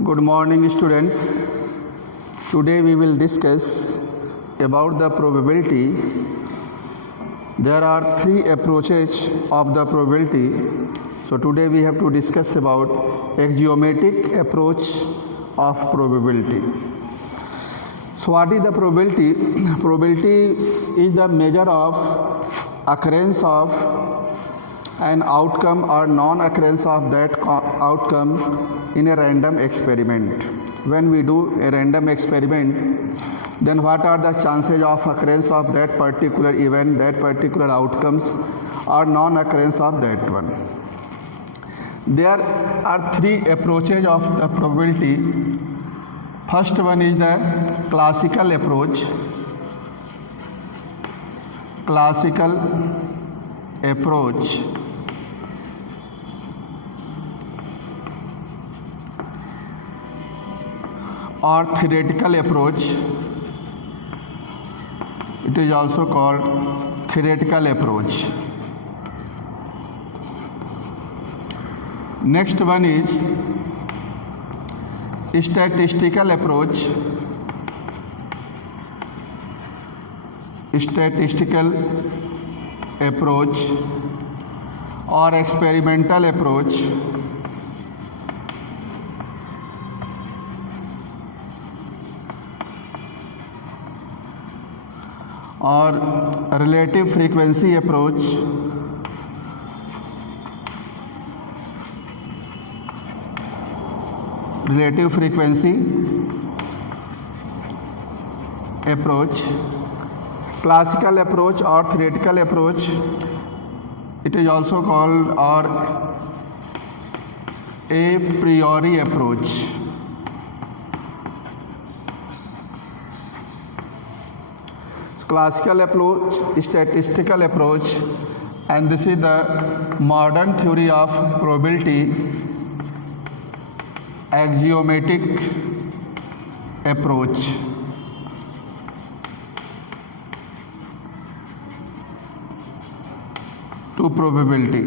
Good morning, students. Today we will discuss about the probability. There are three approaches of the probability. So today we have to discuss about axiomatic approach of probability. So what is the probability? Probability is the measure of occurrence of an outcome or non-occurrence of that outcome in a random experiment. When we do a random experiment, then what are the chances of occurrence of that particular event, that particular outcomes, or non-occurrence of that one. There are three approaches of the probability. First one is the classical approach. Classical approach. Or theoretical approach. It is also called theoretical approach. Next one is statistical approach. Statistical approach or experimental approach. Or relative frequency approach. Relative frequency approach. Classical approach or theoretical approach, it is also called or a priori approach. Classical approach, statistical approach, and this is the modern theory of probability, axiomatic approach. To probability.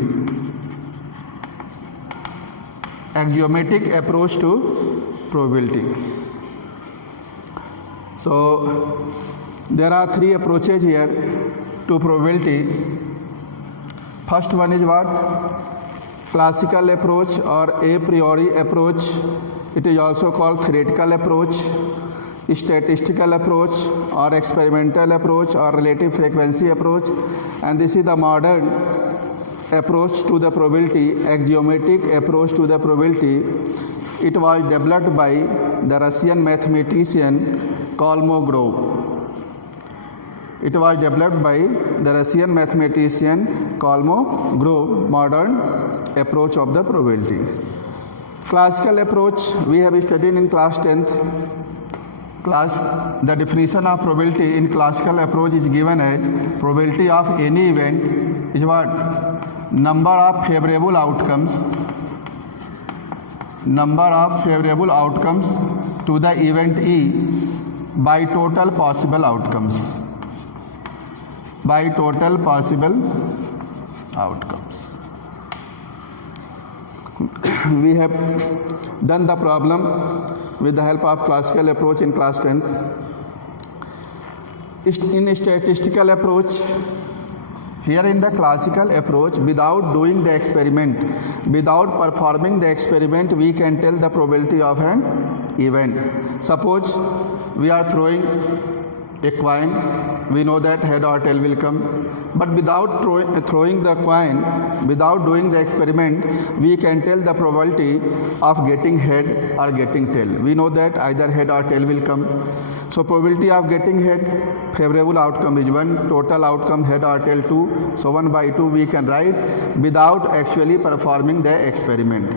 Axiomatic approach to probability. So there are three approaches here to probability. First one is what? Classical approach or a priori approach. It is also called theoretical approach, statistical approach or experimental approach or relative frequency approach. And this is the modern approach to the probability, axiomatic approach to the probability. It was developed by the Russian mathematician Kolmogorov. It was developed by the Russian mathematician Kolmogorov, modern approach of the probability. Classical approach we have studied in class 10th. The definition of probability in classical approach is given as probability of any event is what? Number of favorable outcomes. Number of favorable outcomes to the event E by total possible outcomes. By total possible outcomes. We have done the problem with the help of classical approach in class 10th. In statistical approach, here in the classical approach, without doing the experiment, without performing the experiment, we can tell the probability of an event. Suppose we are throwing a coin, we know that head or tail will come, but without throwing the coin, without doing the experiment, we can tell the probability of getting head or getting tail. We know that either head or tail will come. So probability of getting head, favorable outcome is 1, total outcome head or tail 2. So 1 by 2 we can write without actually performing the experiment.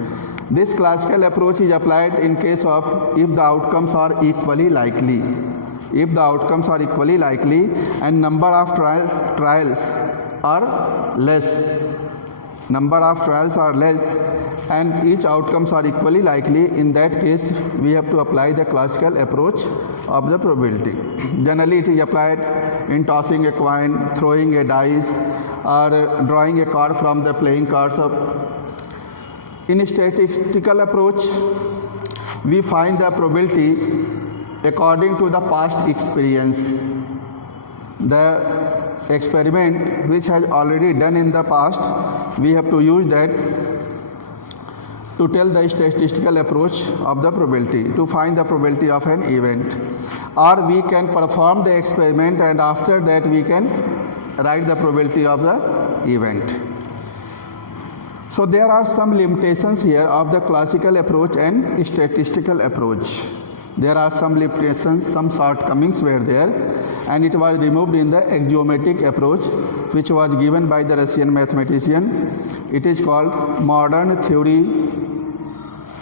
This classical approach is applied in case of if the outcomes are equally likely. If the outcomes are equally likely and number of trials are less. Number of trials are less and each outcomes are equally likely, in that case we have to apply the classical approach of the probability. Generally it is applied in tossing a coin, throwing a dice, or drawing a card from the playing cards of. In statistical approach, we find the probability according to the past experience. The experiment which has already done in the past, we have to use that to tell the statistical approach of the probability, to find the probability of an event. Or we can perform the experiment and after that we can write the probability of the event. So there are some limitations here of the classical approach and statistical approach. There are some limitations, some shortcomings were there, and it was removed in the axiomatic approach which was given by the Russian mathematician. It is called modern theory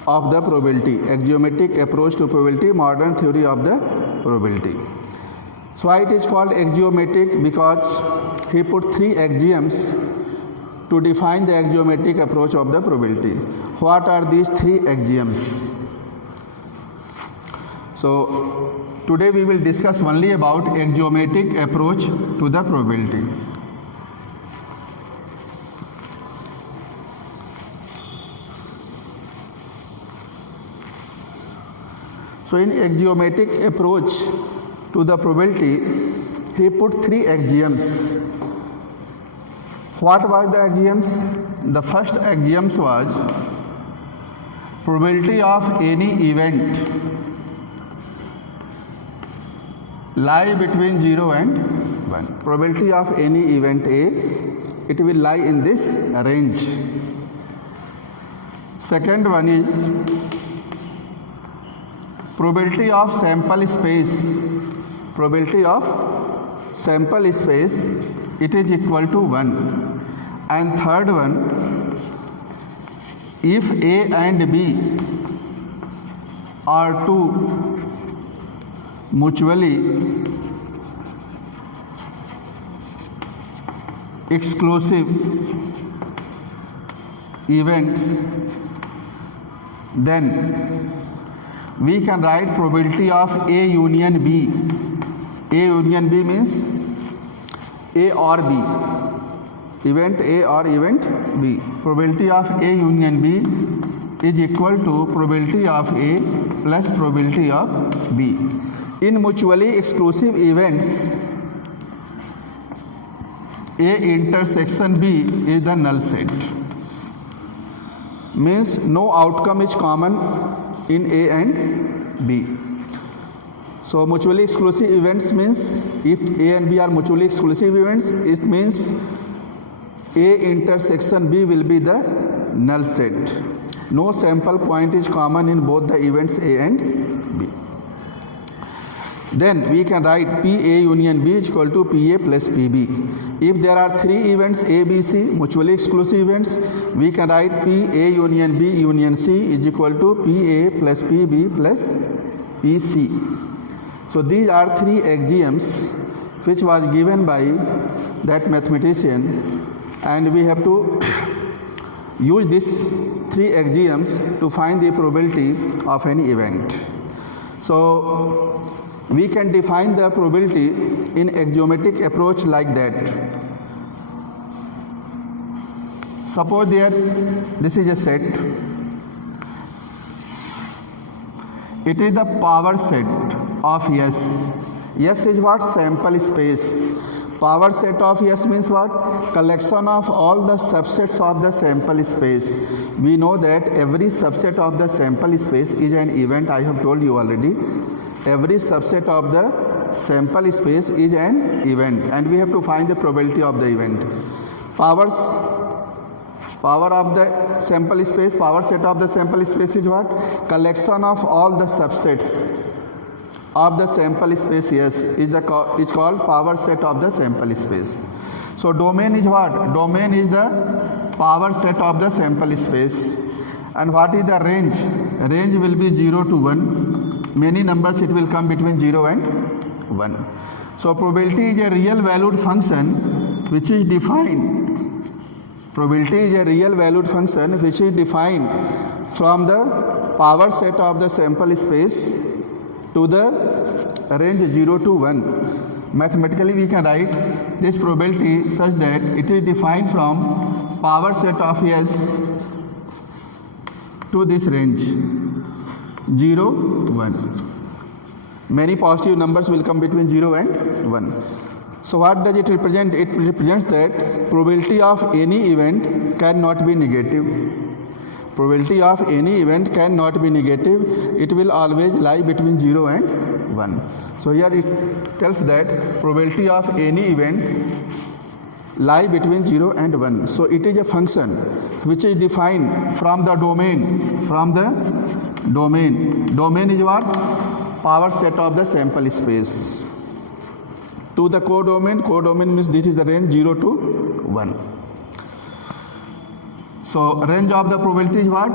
of the probability, axiomatic approach to probability, modern theory of the probability. So why it is called axiomatic? Because he put 3 axioms to define the axiomatic approach of the probability. What are these 3 axioms? So today we will discuss only about axiomatic approach to the probability. So in axiomatic approach to the probability, he put 3 axioms. What were the axioms? The first axiom was probability of any event lie between 0 and 1. Probability of any event A, it will lie in this range. Second one is probability of sample space. Probability of sample space, it is equal to 1. And third one, if A and B are two mutually exclusive events, then we can write probability of A union B. A union B means A or B, event A or event B. Probability of A union B is equal to probability of A plus probability of B. In mutually exclusive events, A intersection B is the null set. Means no outcome is common in A and B. So mutually exclusive events means if A and B are mutually exclusive events, it means A intersection B will be the null set. No sample point is common in both the events A and B. Then we can write PA union B is equal to PA plus PB. If there are 3 events A, B, C, mutually exclusive events, we can write PA union B union C is equal to PA plus PB plus PC. So these are 3 axioms which was given by that mathematician, and we have to use these 3 axioms to find the probability of any event. So we can define the probability in axiomatic approach like that. Suppose this is a set. It is the power set of S. S is what? Sample space. Power set of S means what? Collection of all the subsets of the sample space. We know that every subset of the sample space is an event. I have told you already. Every subset of the sample space is an event, and we have to find the probability of the event. Power of the sample space, power set of the sample space is what? Collection of all the subsets of the sample space, yes, is called power set of the sample space. So domain is what? Domain is the power set of the sample space. And what is the range? Range will be 0 to 1. Many numbers it will come between 0 and 1. So probability is a real valued function which is defined. Probability is a real valued function which is defined from the power set of the sample space to the range 0 to 1. Mathematically we can write this probability such that it is defined from power set of S to this range. 0, 1. Many positive numbers will come between 0 and 1. So what does it represent? It represents that probability of any event cannot be negative. Probability of any event cannot be negative. It will always lie between 0 and 1. So here it tells that probability of any event lie between 0 and 1. So it is a function which is defined from the domain. Domain is what? Power set of the sample space. To the codomain, codomain means this is the range 0 to 1. So range of the probability is what?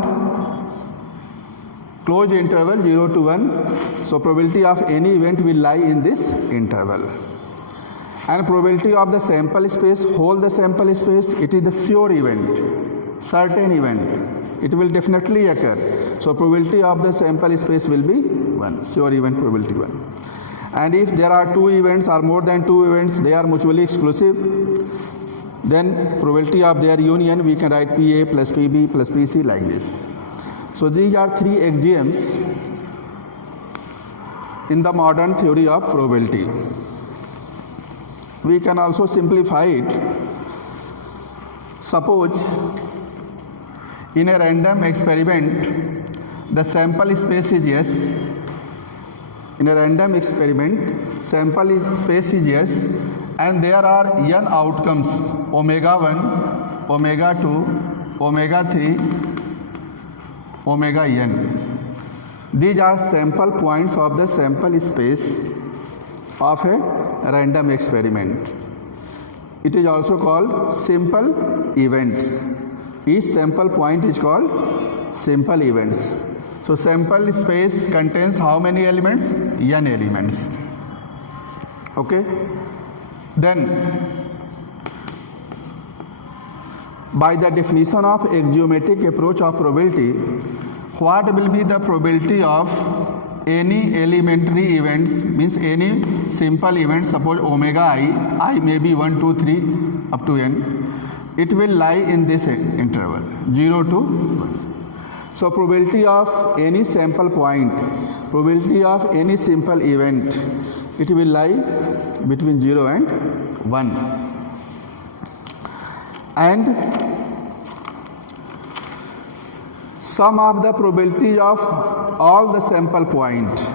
Closed interval 0 to 1. So probability of any event will lie in this interval. And probability of the sample space, whole the sample space, it is the sure event, certain event. It will definitely occur. So probability of the sample space will be 1, sure event probability 1. And if there are two events or more than two events, they are mutually exclusive, then probability of their union we can write PA plus PB plus PC like this. So these are three axioms in the modern theory of probability. We can also simplify it. Suppose in a random experiment the sample space is S. In a random experiment sample space is S and there are n outcomes omega 1, omega 2, omega 3, omega n. These are sample points of the sample space of a random experiment. It is also called simple events. Each sample point is called simple events. So sample space contains how many elements? N elements. Okay. Then by the definition of axiomatic approach of probability, what will be the probability of any elementary events, means any simple event, suppose omega I may be 1, 2, 3 up to n, it will lie in this interval 0 to 1. So probability of any sample point, probability of any simple event, it will lie between 0 and 1. And sum of the probability of all the sample point,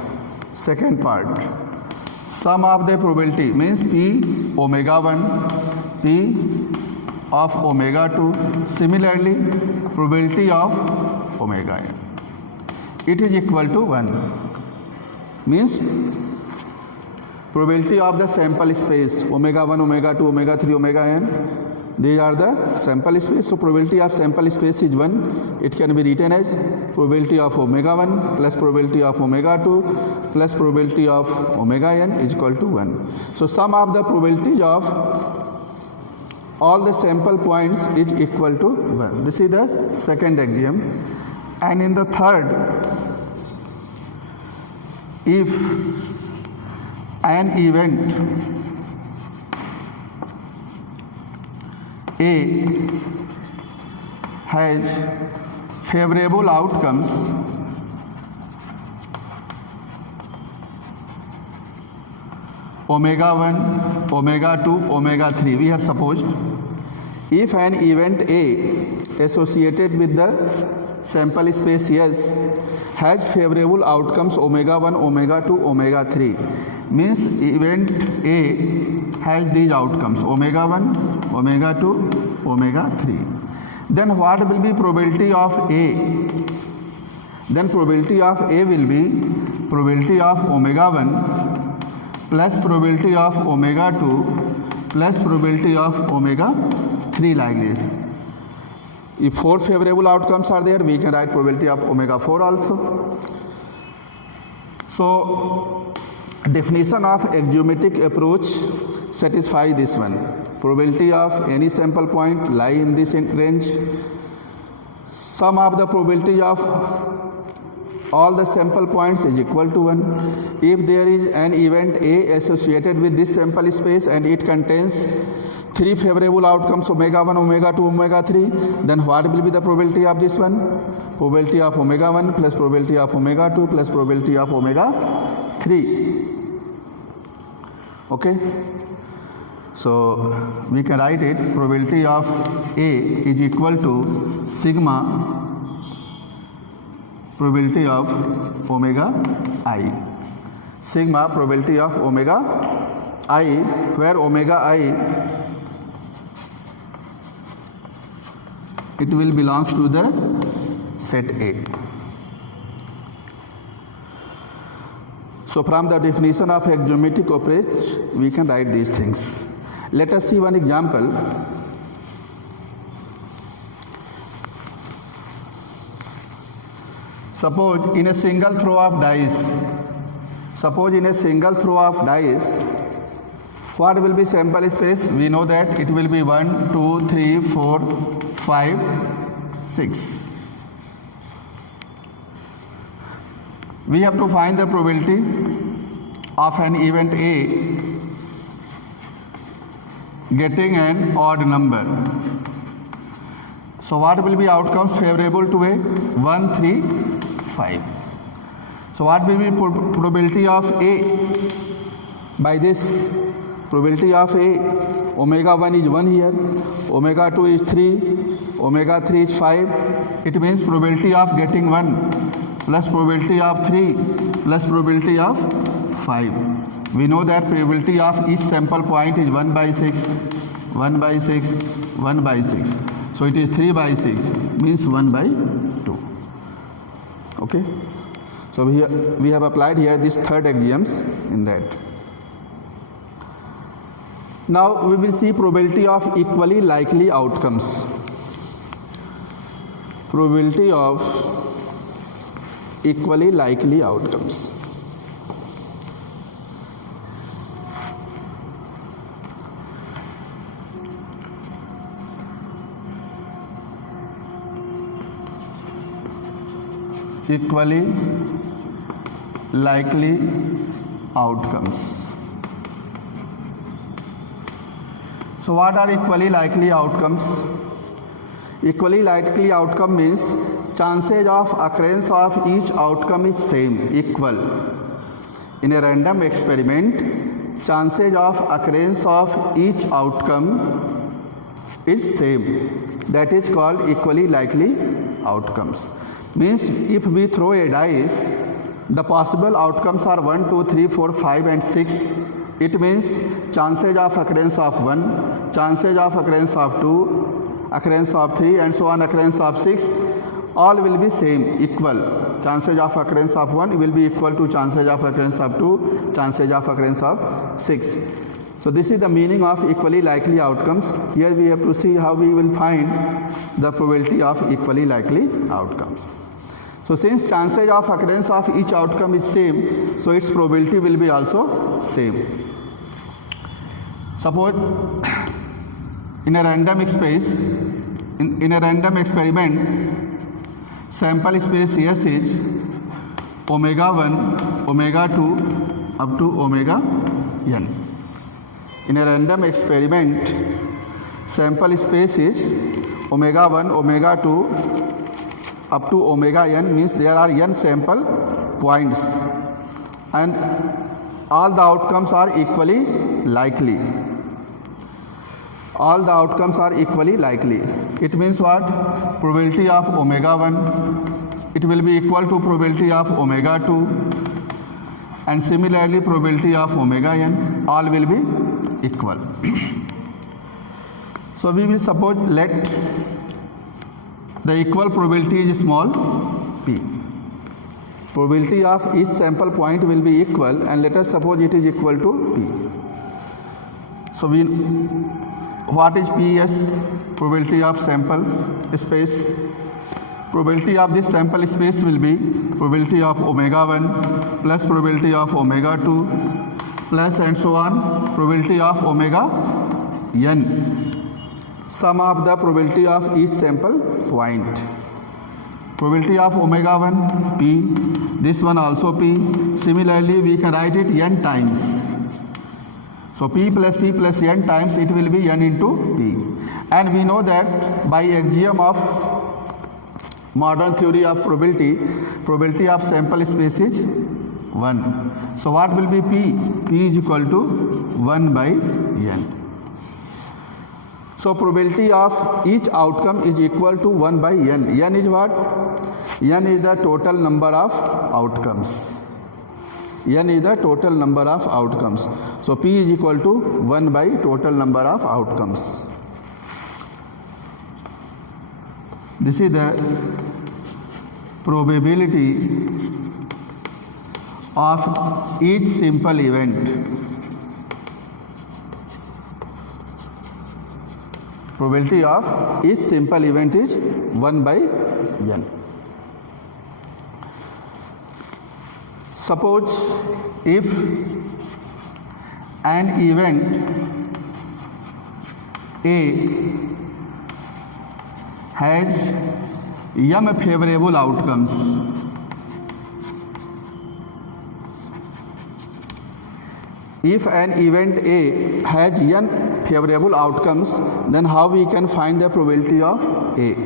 second part, sum of the probability means P omega 1, P of omega 2, similarly probability of omega n, it is equal to 1. Means probability of the sample space omega 1, omega 2, omega 3, omega n, these are the sample space. So probability of sample space is 1. It can be written as probability of omega 1 plus probability of omega 2 plus probability of omega n is equal to 1. So sum of the probabilities of all the sample points is equal to 1. This is the second axiom. And in the third, if an event A has favorable outcomes omega 1, omega 2, omega 3, we have supposed. If an event A associated with the sample space S has favorable outcomes omega 1, omega 2, omega 3, means event A has these outcomes omega 1, omega 2, omega 3. Then what will be probability of A? Then probability of A will be probability of omega 1 plus probability of omega 2 plus probability of omega 3 like this. If 4 favorable outcomes are there, we can write probability of omega 4 also. So definition of axiomatic approach satisfy this one. Probability of any sample point lie in this range. Sum of the probability of all the sample points is equal to 1. If there is an event A associated with this sample space and it contains 3 favorable outcomes, omega 1, omega 2, omega 3, then what will be the probability of this one? Probability of omega 1 plus probability of omega 2 plus probability of omega 3. Okay, so we can write it, probability of A is equal to sigma probability of omega I. Sigma probability of omega I, where omega I, it will belongs to the set A. So from the definition of axiomatic approach, we can write these things. Let us see one example. Suppose in a single throw of dice, what will be sample space? We know that it will be 1, 2, 3, 4, 5, 6. We have to find the probability of an event A getting an odd number. So what will be outcomes favorable to A? 1, 3, 5. So what will be probability of A? By this, probability of A, omega 1 is 1 here, omega 2 is 3, omega 3 is 5. It means probability of getting 1 plus probability of 3 plus probability of 5. We know that probability of each sample point is 1 by 6, 1 by 6, 1 by 6. So it is 3 by 6, means 1 by 2. Okay. So we have applied here this third axioms in that. Now we will see probability of equally likely outcomes. Probability of equally likely outcomes. Equally likely outcomes. So what are equally likely outcomes? Equally likely outcome means chances of occurrence of each outcome is same, equal. In a random experiment, chances of occurrence of each outcome is same. That is called equally likely outcomes. Means if we throw a dice, the possible outcomes are 1, 2, 3, 4, 5 and 6. It means chances of occurrence of 1, chances of occurrence of 2, occurrence of 3 and so on, occurrence of 6, all will be same, equal. Chances of occurrence of 1 will be equal to chances of occurrence of 2, chances of occurrence of 6. So this is the meaning of equally likely outcomes. Here we have to see how we will find the probability of equally likely outcomes. So since chances of occurrence of each outcome is same, so its probability will be also same. Suppose in a random space, in a random experiment, sample space S is omega 1, omega 2 up to omega n. In a random experiment, sample space is omega 1, omega 2 up to omega n, means there are n sample points and all the outcomes are equally likely. All the outcomes are equally likely. It means what? Probability of omega 1, it will be equal to probability of omega 2 and similarly probability of omega n, all will be equal. So we will suppose let the equal probability is small p. Probability of each sample point will be equal and let us suppose it is equal to p. So what is PS? Probability of sample space. Probability of this sample space will be probability of omega 1 plus probability of omega 2 plus and so on probability of omega n. Sum of the probability of each sample point. Probability of omega 1 p, this one also p. Similarly we can write it n times. So P plus n times it will be n into P. And we know that by axiom of modern theory of probability of sample space is 1. So what will be P? P is equal to 1 by n. So probability of each outcome is equal to 1 by n. N is what? N is the total number of outcomes. N is the total number of outcomes. So P is equal to 1 by total number of outcomes. This is the probability of each simple event. Probability of each simple event is 1 by n. Suppose if an event A has m favorable outcomes, if an event A has n favorable outcomes, then how we can find the probability of A?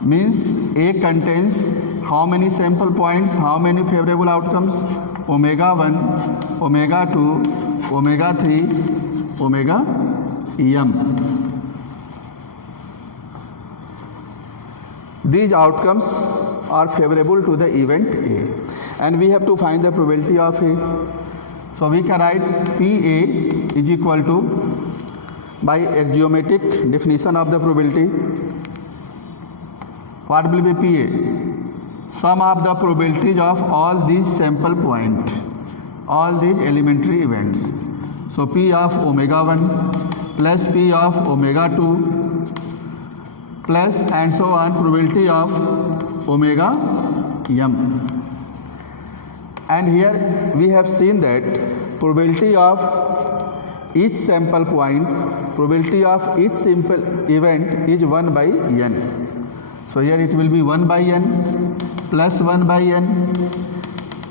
Means A contains how many sample points, how many favorable outcomes? Omega 1, omega 2, omega 3, omega m. These outcomes are favorable to the event A, and we have to find the probability of A. So we can write PA is equal to, by axiomatic definition of the probability, what will be PA? Sum of the probabilities of all these sample points, all these elementary events. So P of omega 1 plus P of omega 2 plus and so on, probability of omega m. And here we have seen that probability of each sample point, probability of each simple event is 1 by n. So here it will be 1 by n plus 1 by n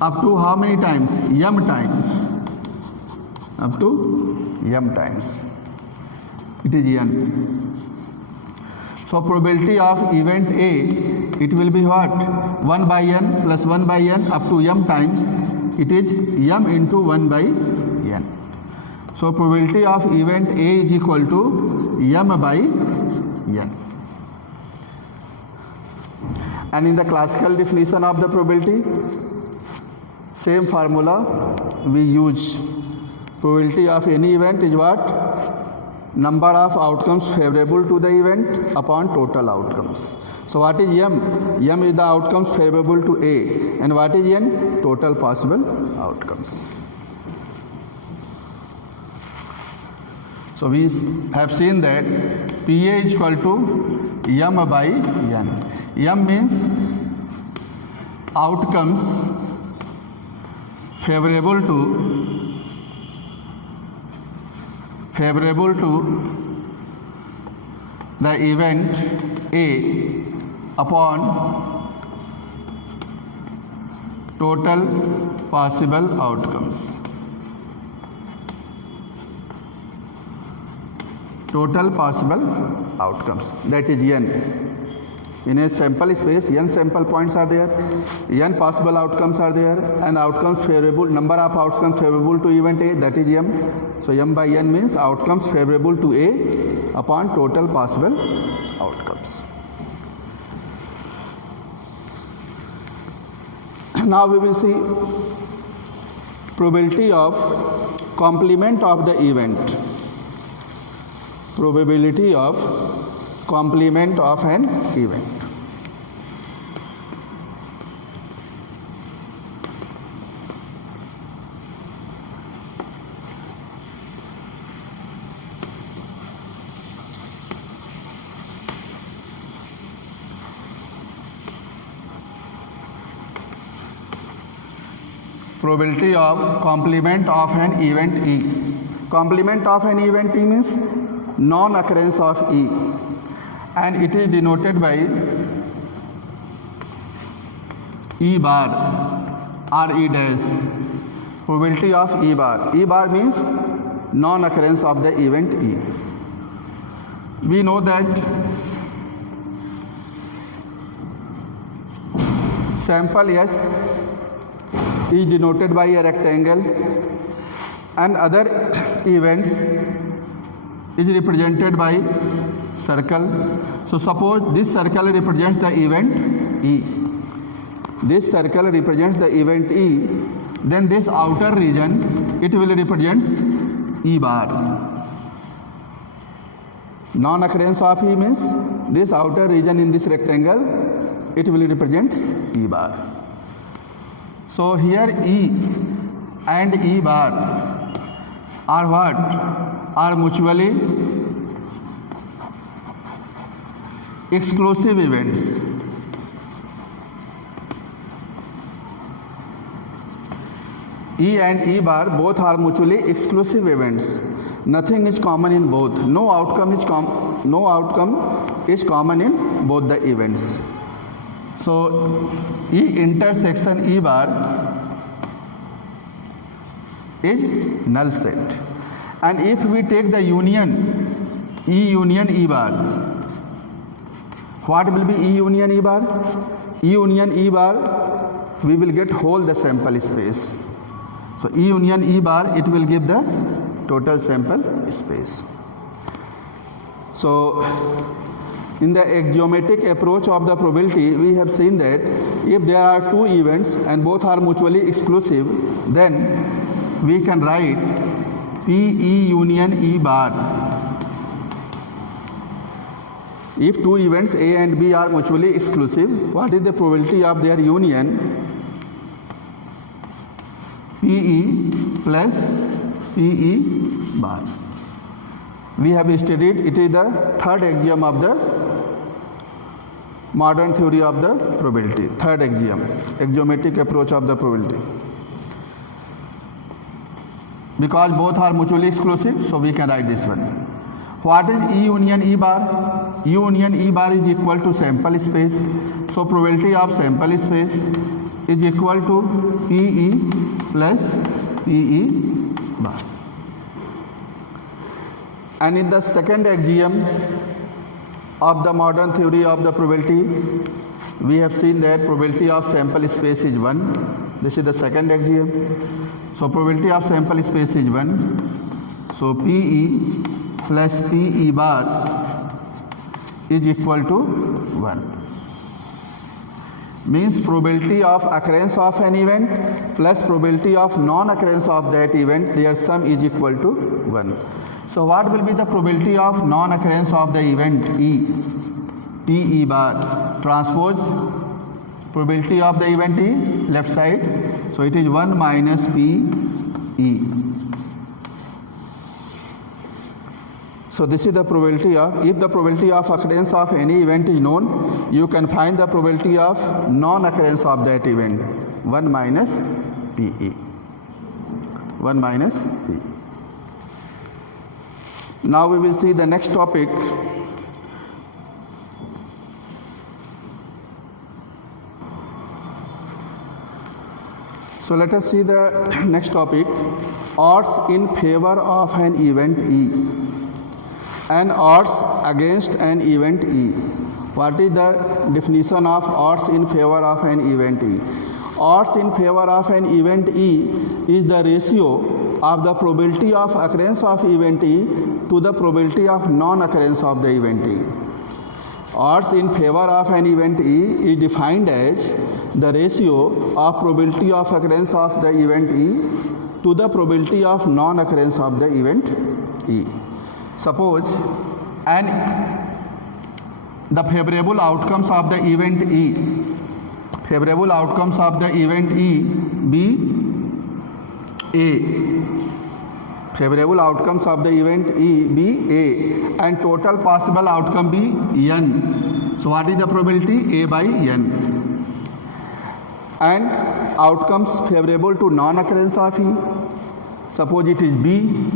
up to how many times? M times. Up to m times. It is n. So probability of event A, it will be what? 1 by n plus 1 by n up to m times. It is m into 1 by n. So probability of event A is equal to m by n. And in the classical definition of the probability, same formula we use. Probability of any event is what? Number of outcomes favorable to the event upon total outcomes. So what is m? M is the outcomes favorable to A. And what is n? Total possible outcomes. So we have seen that PA is equal to m by n. M means outcomes favorable to the event A upon total possible outcomes. Total possible outcomes, that is n. In a sample space, n sample points are there, n possible outcomes are there, and outcomes favorable, number of outcomes favorable to event A, that is m. So m by n means outcomes favorable to A upon total possible outcomes. Now we will see probability of complement of the event. Probability of complement of an event. Probability of complement of an event E. Complement of an event E means non-occurrence of E, and it is denoted by E bar or E dash. Probability of E bar. E bar means non-occurrence of the event E. We know that sample S is denoted by a rectangle and other events is represented by circle. So suppose this circle represents the event E. This circle represents the event E. Then this outer region, it will represent E bar. Non-occurrence of E means this outer region in this rectangle, it will represent E bar. So here E and E bar are what? Are mutually exclusive events. E and E bar both are mutually exclusive events. Nothing is common in both. No outcome is common in both the events. So E intersection E bar is null set. And if we take the union E union E bar, what will be E union E bar? E union E bar, we will get whole the sample space. So E union E bar, it will give the total sample space. So in the axiomatic approach of the probability, we have seen that if there are two events and both are mutually exclusive, then we can write PE union E bar. If two events A and B are mutually exclusive, what is the probability of their union? PE plus PE bar. We have studied, it is the third axiom of the modern theory of the probability. Third axiom, axiomatic approach of the probability. Because both are mutually exclusive, so we can write this one. What is E union E bar? E union E bar is equal to sample space. So probability of sample space is equal to PE plus PE bar. And in the second axiom of the modern theory of the probability, we have seen that probability of sample space is 1. This is the second axiom. So probability of sample space is 1. So PE plus PE bar is equal to 1. Means probability of occurrence of an event plus probability of non-occurrence of that event, their sum is equal to 1. So what will be the probability of non-occurrence of the event E? PE bar transpose probability of the event E, left side. So it is 1 minus PE. So this is the probability of, if the probability of occurrence of any event is known, you can find the probability of non-occurrence of that event. 1 minus PE. 1 minus PE. Now we will see the next topic. So let us see the next topic, odds in favor of an event E and odds against an event E. What is the definition of odds in favor of an event E? Odds in favor of an event E is the ratio of the probability of occurrence of event E to the probability of non-occurrence of the event E. Odds in favor of an event E is defined as the ratio of probability of occurrence of the event E to the probability of non-occurrence of the event E. Suppose the favorable outcomes of the event E, favorable outcomes of the event E be A, favorable outcomes of the event E be A, and total possible outcome be N. So what is the probability? A by N. And outcomes favorable to non-occurrence of E, suppose it is B,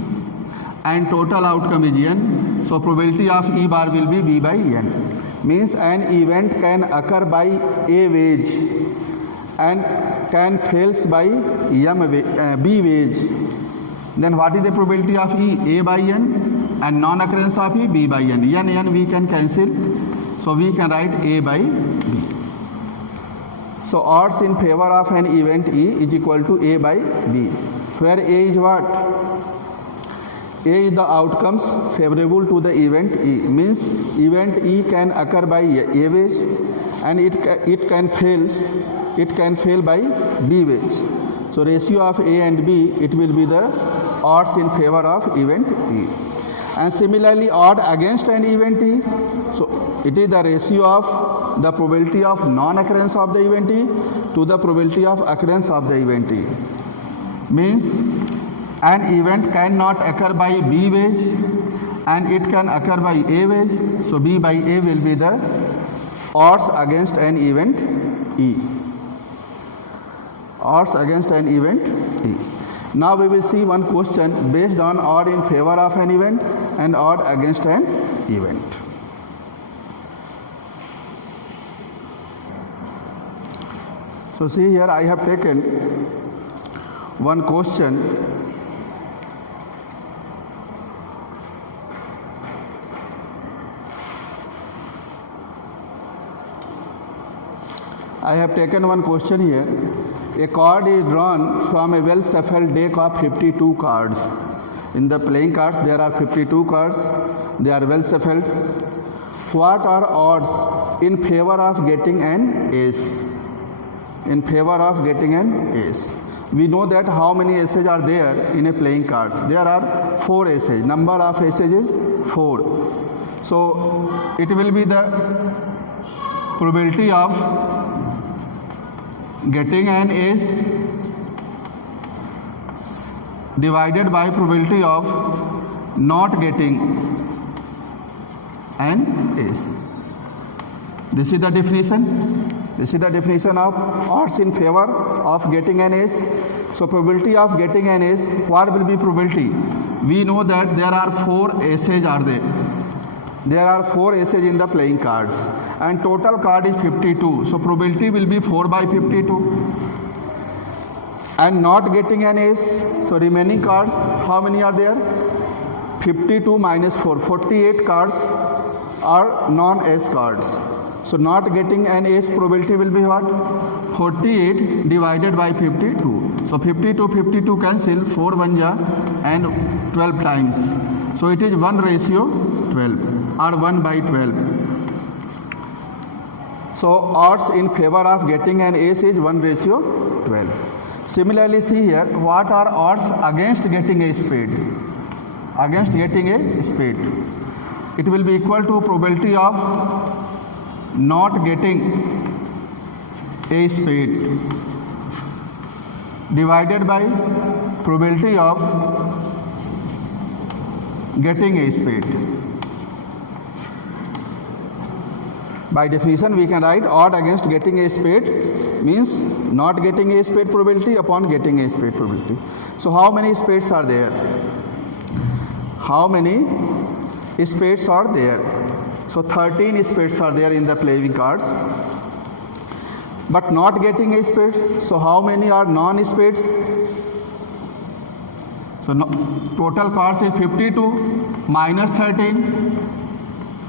and total outcome is N. So probability of E bar will be B by N. Means an event can occur by A wage and can fails by B wage. Then what is the probability of E? A by N, and non-occurrence of E? B by N. N we can cancel, so we can write A by B. So odds in favor of an event E is equal to A by B, where A is what? A is the outcomes favorable to the event E, means event E can occur by A ways and it can fail by B ways. So ratio of A and B, it will be the odds in favor of event E. And similarly odd against an event E, so it is the ratio of the probability of non-occurrence of the event E to the probability of occurrence of the event E. Means an event cannot occur by B ways and it can occur by A ways, so B by A will be the odds against an event E. Odds against an event E. Now we will see one question based on odd in favor of an event and odd against an event. So see here, I have taken one question. I have taken one question here. A card is drawn from a well-shuffled deck of 52 cards. In the playing cards, there are 52 cards. They are well-shuffled. What are odds in favor of getting an ace? In favor of getting an ace. We know that how many aces are there in a playing cards. There are 4 aces. Number of aces is 4. So it will be the probability of getting an ace divided by probability of not getting an ace. This is the definition. This is the definition of odds in favor of getting an ace. So probability of getting an ace, what will be probability? We know that there are 4 aces are there. There are 4 aces in the playing cards and total card is 52. So probability will be 4 by 52. And not getting an ace, so remaining cards, how many are there? 52 minus 4, 48 cards are non-ace cards. So not getting an ace probability will be what? 48 divided by 52. So 52 cancel, 4 1 ja and 12 times. So it is 1 ratio 12 or 1 by 12. So odds in favor of getting an ace is 1 ratio 12. Similarly, see here, what are odds against getting a spade? Against getting a spade. It will be equal to probability of not getting a spade divided by probability of getting a spade. By definition, we can write odd against getting a spade means not getting a spade probability upon getting a spade probability. So how many spades are there? How many spades are there? So 13 spades are there in the playing cards. But not getting a spade. So how many are non-spades? So total cards is 52 minus 13,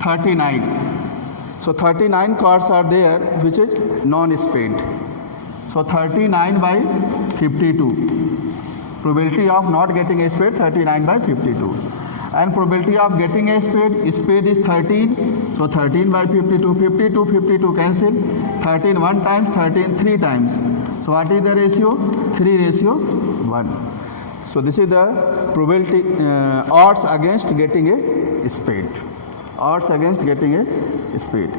39. So 39 cards are there which is non-spade. So 39 by 52. Probability of not getting a spade 39 by 52. And probability of getting a spade is 13. So 13 by 52, 52 cancel. 13 1 times, 13 3 times. So what is the ratio? 3 ratio 1. So this is the probability odds against getting a spade. Odds against getting a spade.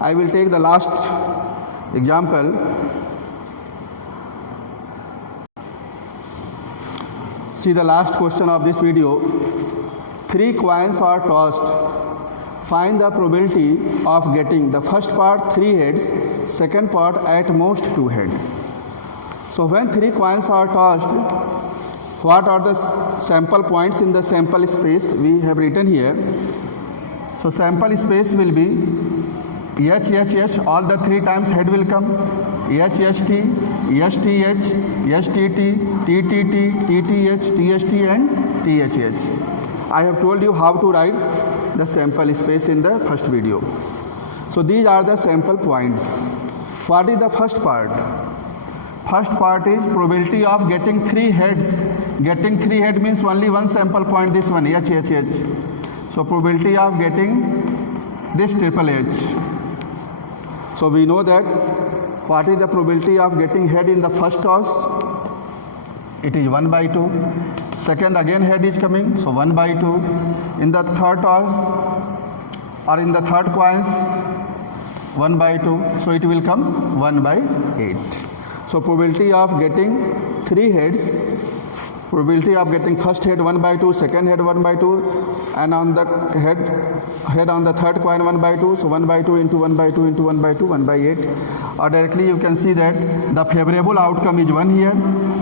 I will take the last example. See the last question of this video. 3 coins are tossed. Find the probability of getting the first part 3 heads, second part at most 2 heads. So when 3 coins are tossed, what are the sample points in the sample space? We have written here. So sample space will be H, all the 3 times head will come, H, T, STH, STT, TTT, TTH, TST and THH. I have told you how to write the sample space in the first video. So these are the sample points. What is the first part? First part is probability of getting 3 heads. Getting 3 head means only one sample point, this one, HHH. So probability of getting this triple H. So we know that what is the probability of getting head in the first toss? It is 1 by 2. Second again head is coming, so 1 by 2. In the third toss or in the third coins, 1 by 2. So it will come 1 by 8. So probability of getting 3 heads, probability of getting first head 1 by 2, second head 1 by 2, and on the head on the third coin 1 by 2. So 1 by 2 into 1 by 2 into 1 by 2, 1 by 8. Or directly you can see that the favorable outcome is 1 here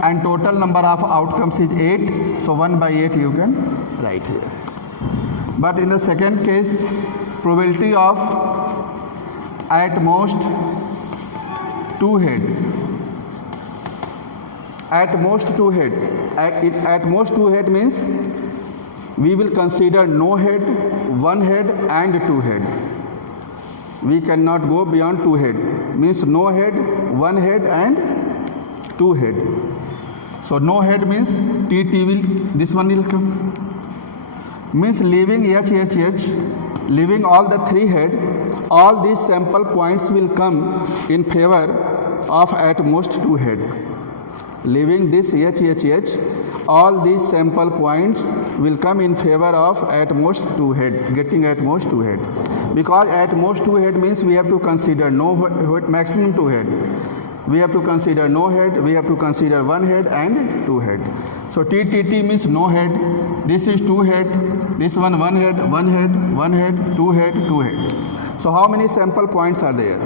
and total number of outcomes is 8. So 1 by 8 you can write here. But in the second case, probability of at most 2 head. At most 2 head. At most 2 head means we will consider no head, 1 head and 2 head. We cannot go beyond 2 head. Means no head, 1 head and 2 head. So no head means TT will, this one will come. Means leaving HHH, leaving all the 3 head, all these sample points will come in favor of at most 2 head. Leaving this HHH, all these sample points will come in favor of at most 2 head, getting at most 2 head. Because at most 2 head means we have to consider no head, maximum 2 head. We have to consider no head, we have to consider 1 head and 2 head. So TTT means no head, this is 2 head, this one 1 head, 1 head, 1 head, 2 head, 2 head. So how many sample points are there?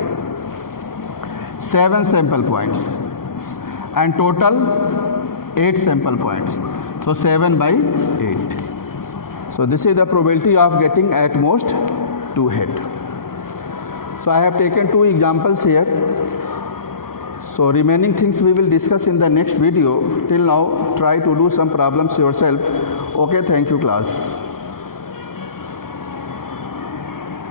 7 sample points. And total 8 sample points. So 7 by 8. So this is the probability of getting at most 2 head. So I have taken 2 examples here. So remaining things we will discuss in the next video. Till now, try to do some problems yourself. Okay, thank you class.